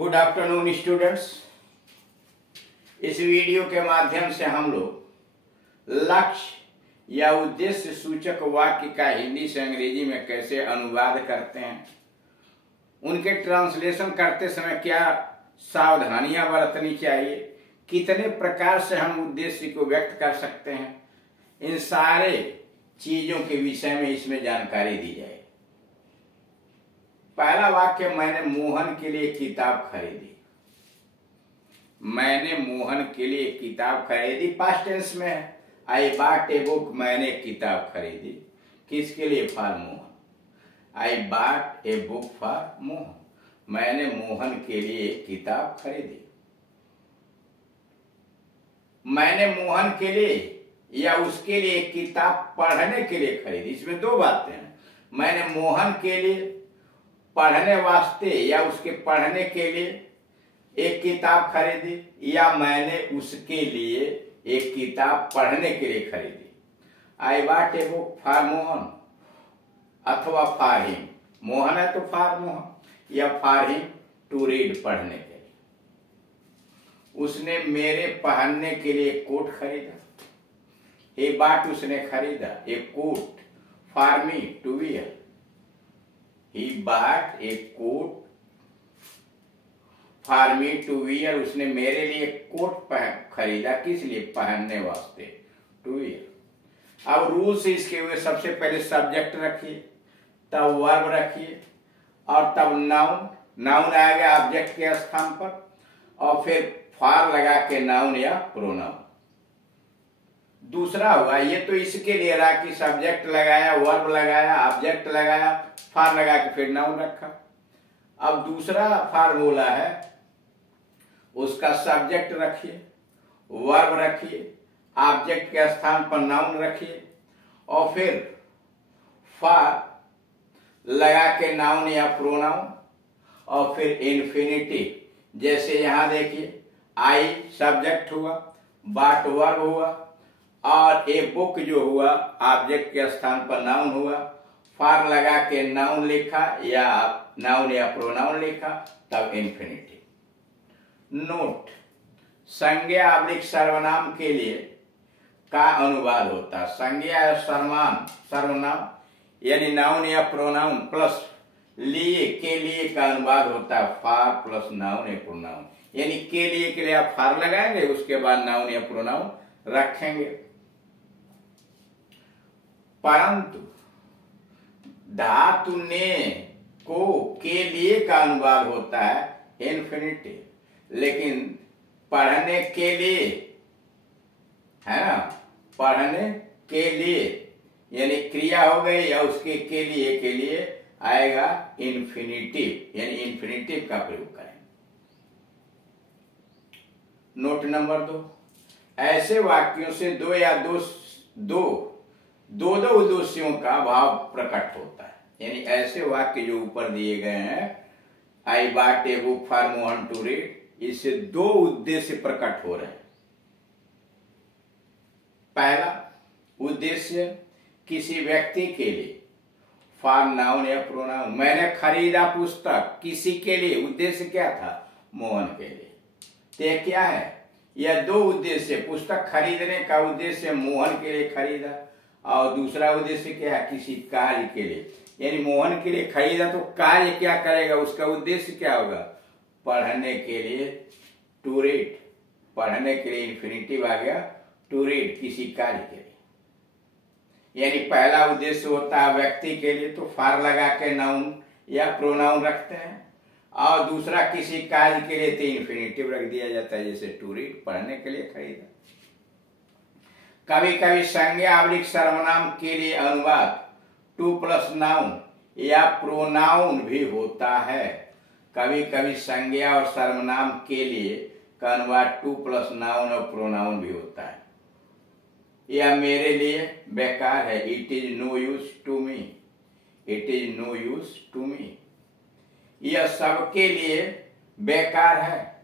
Good afternoon students. इस video के माध्यम से हम लोग लक्ष्य या उद्देश्य सूचक वाक्य का हिंदी से अंग्रेजी में कैसे अनुवाद करते हैं, उनके ट्रांसलेशन करते समय क्या सावधानियां बरतनी चाहिए, कितने प्रकार से हम उद्देश्य को व्यक्त कर सकते हैं, इन सारे चीजों के विषय में इसमें जानकारी दी जाएगी। पहला वाक्य, मैंने मोहन के लिए किताब खरीदी। मैंने मोहन के लिए किताब खरीदी पास्ट टेंस में है। आई बॉट ए बुक, मैंने किताब खरीदी। किसके लिए? For Mohan. I bought a book for Mohan. मैंने मोहन के लिए किताब खरीदी। मैंने मोहन के लिए या उसके लिए किताब पढ़ने के लिए खरीदी। इसमें दो बातें हैं। मैंने मोहन के लिए पढ़ने वास्ते या उसके पढ़ने के लिए एक किताब खरीदी, या मैंने उसके लिए एक किताब पढ़ने के लिए खरीदी। आई bought a book for Mohan अथवा फॉर हिम। मोहन है तो फॉर मोहन, या फॉर हिम टू रीड, पढ़ने के लिए। उसने मेरे पहनने के लिए कोट खरीदा। ए बॉट, उसने खरीदा a coat for me to wear. He bought a coat for me to wear. उसने मेरे लिए कोट खरीदा। किस लिए? पहनने वास्ते, टू वियर। अब रूल से इसके हुए सबसे पहले सब्जेक्ट रखिए, तब वर्ब रखिए, और तब नाउन। नाउन आएगा ऑब्जेक्ट के स्थान पर, और फिर फॉर लगा के नाउन या प्रोनाउन। दूसरा हुआ, ये तो इसके लिए रहा कि सब्जेक्ट लगाया, वर्ब लगाया, ऑब्जेक्ट लगाया, फॉर लगा के फिर नाउन रखा। अब दूसरा फार्मूला है, उसका सब्जेक्ट रखिए, वर्ब रखिए, ऑब्जेक्ट के स्थान पर नाउन रखिए, और फिर फॉर लगा के नाउन या प्रोनाउन, और फिर इन्फिनिटिव। जैसे यहां देखिए, आई सब्जेक्ट हुआ, बॉट वर्ब हुआ, और ए बुक जो हुआ ऑब्जेक्ट के स्थान पर नाउन हुआ। फॉर लगा के नाउन लिखा या नाउन या प्रोनाउन लिखा, तब इन्फिनिटिव। नोट, संज्ञा अवलिक सर्वनाम के लिए का अनुवाद होता है। संज्ञा या सर्वनाम यानी नाउन या प्रोनाउन प्लस लिए, के लिए का अनुवाद होता है फॉर प्लस नाउन या प्रोनाउन। यानी के लिए आप फॉर लगाएंगे, उसके बाद नाउन या प्रोनाउन रखेंगे। परंतु धातु ने को के लिए का अनुवाद होता है इन्फिनिटिव, लेकिन पढ़ने के लिए है ना, पढ़ने के लिए यानी क्रिया हो गई, या उसके के लिए आएगा इन्फिनिटिव, यानी इन्फिनिटिव का प्रयोग करें। नोट नंबर 2, ऐसे वाक्यों से दो या दो उद्देश्यों का भाव प्रकट होता है। यानी ऐसे वाक्य जो ऊपर दिए गए हैं, I bought a book for Mohan to read, इससे दो उद्देश्य प्रकट हो रहे हैं। पहला उद्देश्य किसी व्यक्ति के लिए, फॉर नाउन या प्रोनाउन। मैंने खरीदा पुस्तक, किसी के लिए, उद्देश्य क्या था? मोहन के लिए। तो यह क्या है? यह दो उद्देश्य। पुस्तक खरीदने का उद्देश्य मोहन के लिए खरीदा, और दूसरा उद्देश्य क्या है? किसी कार्य के लिए। यानी मोहन के लिए खरीदा तो कार्य क्या करेगा, उसका उद्देश्य क्या होगा? पढ़ने के लिए, टू रीड। पढ़ने के लिए इन्फिनिटिव आ गया, टू रीड, किसी कार्य के लिए। यानी पहला उद्देश्य होता है व्यक्ति के लिए, तो फॉर लगा के नाउन या प्रोनाउन रखते हैं, और दूसरा किसी कार्य के लिए तो इन्फिनिटिव रख दिया जाता है, जैसे टू रीड, पढ़ने के लिए खरीदा। कभी कभी संज्ञा अवलिक सर्वनाम के लिए अनुवाद टू प्लस नाउन या प्रोनाउन भी होता है। कभी कभी संज्ञा और सर्वनाम के लिए का अनुवाद टू प्लस नाउन और प्रोनाउन भी होता है। यह मेरे लिए बेकार है, it is no use to me. It is no use to me. यह सबके लिए बेकार है,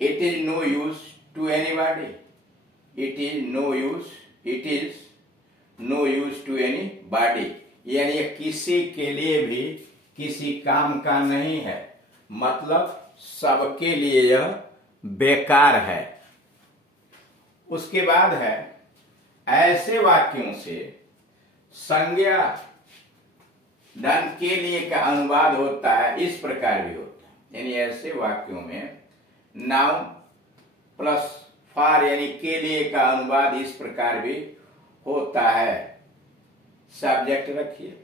it is no use to anybody. It is no use to anybody, यानी किसी के लिए भी किसी काम का नहीं है। मतलब सबके लिए यह बेकार है। उसके बाद है ऐसे वाक्यों से संज्ञा धन के लिए का अनुवाद होता है, इस प्रकार भी होता है। यानी ऐसे वाक्यों में नाउन प्लस फॉर यानी के लिए का अनुवाद इस प्रकार भी होता है। सब्जेक्ट रखिए,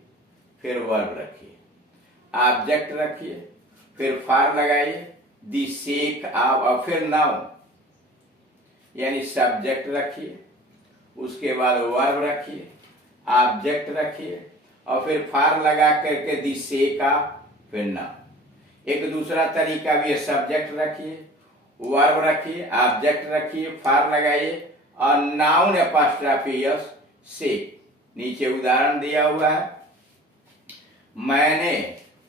फिर वर्ब रखिए, ऑब्जेक्ट रखिए, फिर फॉर लगाइए, दी सेक ऑफ, और फिर नाउन यानी सब्जेक्ट रखिए, उसके बाद वर्ब रखिए, ऑब्जेक्ट रखिए, और फिर फॉर लगा करके दी सेक ऑफ, फिर नाउन। एक दूसरा तरीका भी है, सब्जेक्ट रखिए, वर्ब रखिए, ऑब्जेक्ट रखिए, फॉर लगाइए और नाउन अपॉस्ट्रोफी एस सेक। नीचे उदाहरण दिया हुआ है, मैंने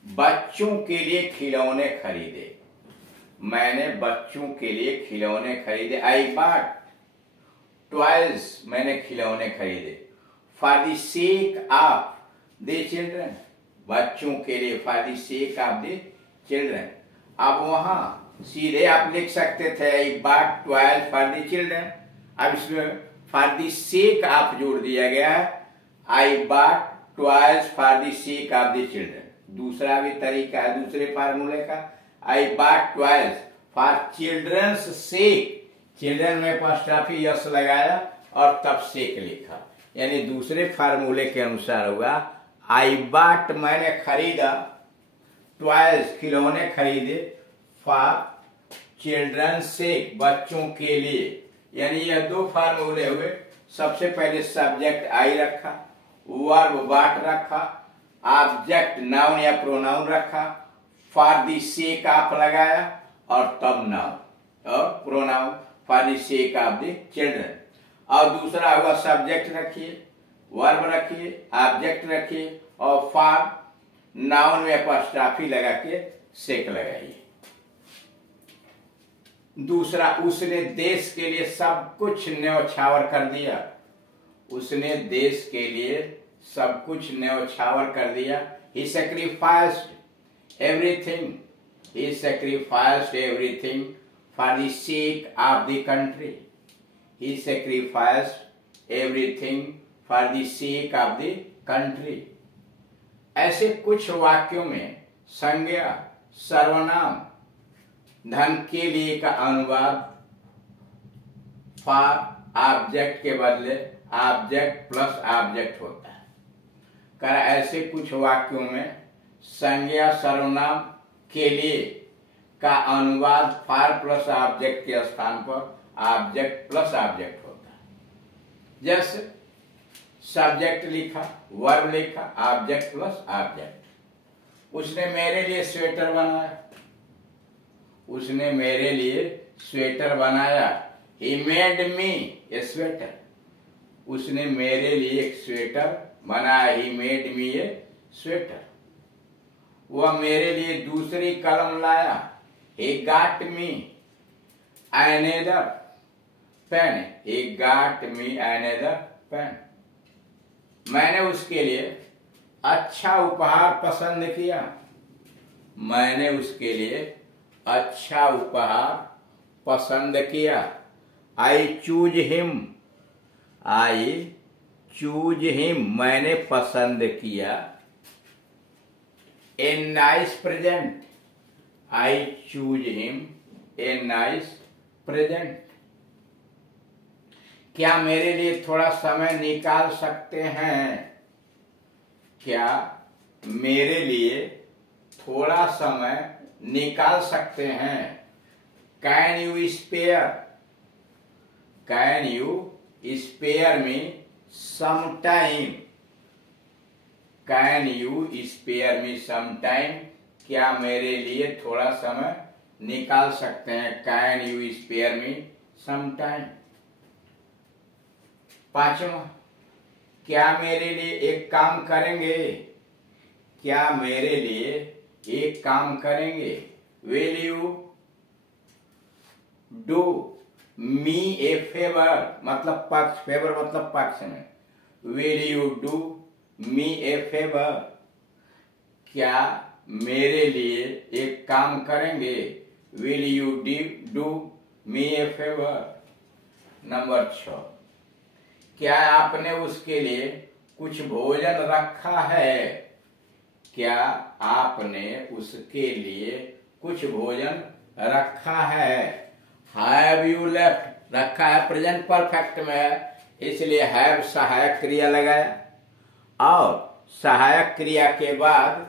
बच्चों के लिए खिलौने खरीदे। मैंने बच्चों के लिए खिलौने खरीदे। आई बॉट टॉयज, मैंने खिलौने खरीदे। For the sake of the children, बच्चों के लिए, for the sake of the children. अब वहां सीधे आप लिख सकते थे आई bought toys for the children. अब इसमें फॉर द सेक ऑफ जोड़ दिया गया है, I bought toys for the sake of the children. दूसरा भी तरीका है दूसरे फार्मूले का, I bought toys for children's sake. Children में अपॉस्ट्रोफी यस लगाया और तब सेक लिखा, यानी दूसरे फार्मूले के अनुसार होगा आई बॉट मैंने खरीदा, टॉयज खिलौने खरीदे, फॉर चिल्ड्रन सेक बच्चों के लिए। यानी यह दो फार्मूले हुए। सबसे पहले सब्जेक्ट आई रखा, वर्ब बॉट रखा, ऑब्जेक्ट नाउन या प्रोनाउन रखा, फॉर द सेक ऑफ लगाया और तब नाउन और pronoun for the sake of the children. और दूसरा हुआ सब्जेक्ट रखिए, वर्ब रखिए, ऑब्जेक्ट रखिए और फॉर नाउन में अपॉस्ट्रोफी लगा के सेक लगाइए। दूसरा, उसने देश के लिए सब कुछ न्यौछावर कर दिया। उसने देश के लिए सब कुछ न्यौछावर कर दिया। He sacrificed everything. He sacrificed everything for the sake of the country. He sacrificed everything for the sake of the country. ऐसे कुछ वाक्यों में संज्ञा सर्वनाम धन के लिए का अनुवाद फॉर ऑब्जेक्ट के बदले ऑब्जेक्ट प्लस ऑब्जेक्ट होता है। कर ऐसे कुछ वाक्यों में संज्ञा सर्वनाम के लिए का अनुवाद फॉर प्लस ऑब्जेक्ट के स्थान पर ऑब्जेक्ट प्लस ऑब्जेक्ट होता है। जैसे सब्जेक्ट लिखा, वर्ब लिखा, ऑब्जेक्ट प्लस ऑब्जेक्ट। उसने मेरे लिए स्वेटर बनाया। उसने मेरे लिए स्वेटर बनाया। He made me a sweater. उसने मेरे लिए एक स्वेटर बनाया। He made me a sweater. वह मेरे लिए दूसरी कलम लाया। He got me another pen. He got me another pen. मैंने उसके लिए अच्छा उपहार पसंद किया। मैंने उसके लिए अच्छा उपहार पसंद किया। I choose him. I choose him. मैंने पसंद किया। A nice present. I choose him a nice present. क्या मेरे लिए थोड़ा समय निकाल सकते हैं? क्या मेरे लिए थोड़ा समय निकाल सकते हैं? Can you spare? Can you spare me some time? Can you spare me some time? क्या मेरे लिए थोड़ा समय निकाल सकते हैं? Can you spare me some time? पांचवा, क्या मेरे लिए एक काम करेंगे? क्या मेरे लिए एक काम करेंगे? Will you do me a favor? मतलब पक्ष, फेवर मतलब पक्ष में। Will you do me a favor? क्या मेरे लिए एक काम करेंगे? Will you do me a favour? Number 6, क्या आपने उसके लिए कुछ भोजन रखा है? क्या आपने उसके लिए कुछ भोजन रखा है? हैव यू लेफ्ट रखा है प्रेजेंट परफेक्ट में है, इसलिए हैव सहायक क्रिया लगाया और सहायक क्रिया के बाद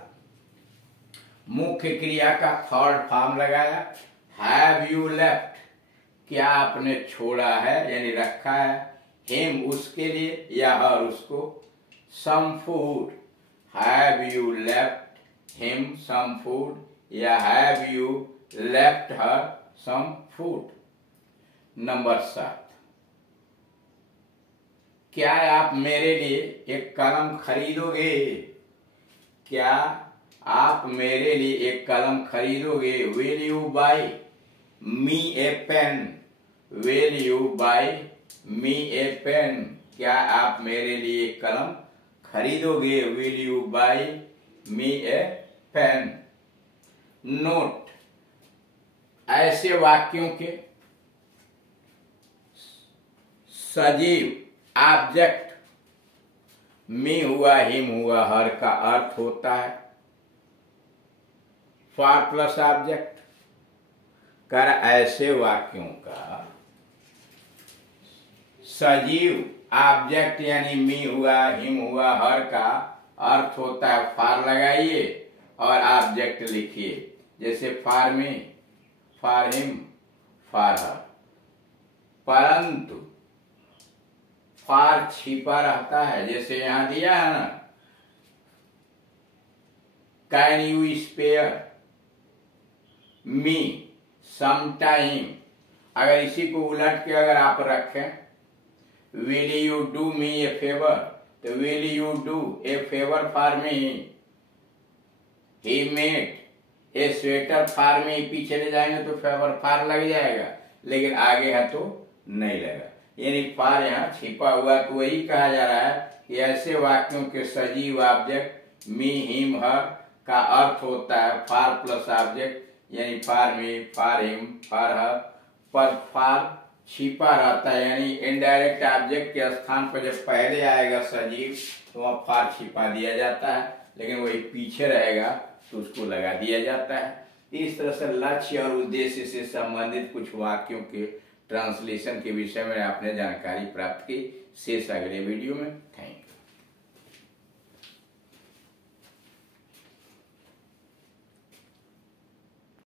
मुख्य क्रिया का थर्ड फॉर्म लगाया। हैव यू लेफ्ट, क्या आपने छोड़ा है यानी रखा है, हिम उसके लिए या हर उसको, some food, have you left him some food या have you left her some food. Number 7, क्या आप मेरे लिए एक कलम खरीदोगे? क्या आप मेरे लिए एक कलम खरीदोगे? Will you buy me a pen? Will you buy me a pen? क्या आप मेरे लिए एक कलम खरीदोगे? Will you buy me a pen? Note, ऐसे वाक्यों के सजीव ऑब्जेक्ट मी हुआ, हिम हुआ, हर का अर्थ होता है फॉर प्लस ऑब्जेक्ट। कर ऐसे वाक्यों का सजीव ऑब्जेक्ट यानी मी हुआ, हिम हुआ, हर का अर्थ होता है फॉर लगाइए और ऑब्जेक्ट लिखिए, जैसे for me, for him, for her. परंतु फॉर छिपा रहता है, जैसे यहां दिया है ना, can you spare me some time. अगर इसी को उलट के अगर आप रखें, will you do me a favour, तो will you do a favour for me? He made a sweater for me, पीछे ले जाएंगे तो फेवर फॉर लग जाएगा, लेकिन आगे है तो नहीं लगा, यानी फॉर यहाँ छिपा हुआ। तो वही कहा जा रहा है कि ऐसे वाक्यों के सजीव ऑब्जेक्ट मी, हिम, हर का अर्थ होता है फॉर प्लस ऑब्जेक्ट, यानी for me, for him, for her. पर फॉर छिपा रहता है, यानी इनडायरेक्ट ऑब्जेक्ट के स्थान पर जब पहले आएगा सजीव तो वह फॉर छिपा दिया जाता है, लेकिन वही पीछे रहेगा तो उसको लगा दिया जाता है। इस तरह से लक्ष्य और उद्देश्य से संबंधित कुछ वाक्यों के ट्रांसलेशन के विषय में आपने जानकारी प्राप्त की। शेष अगले वीडियो में।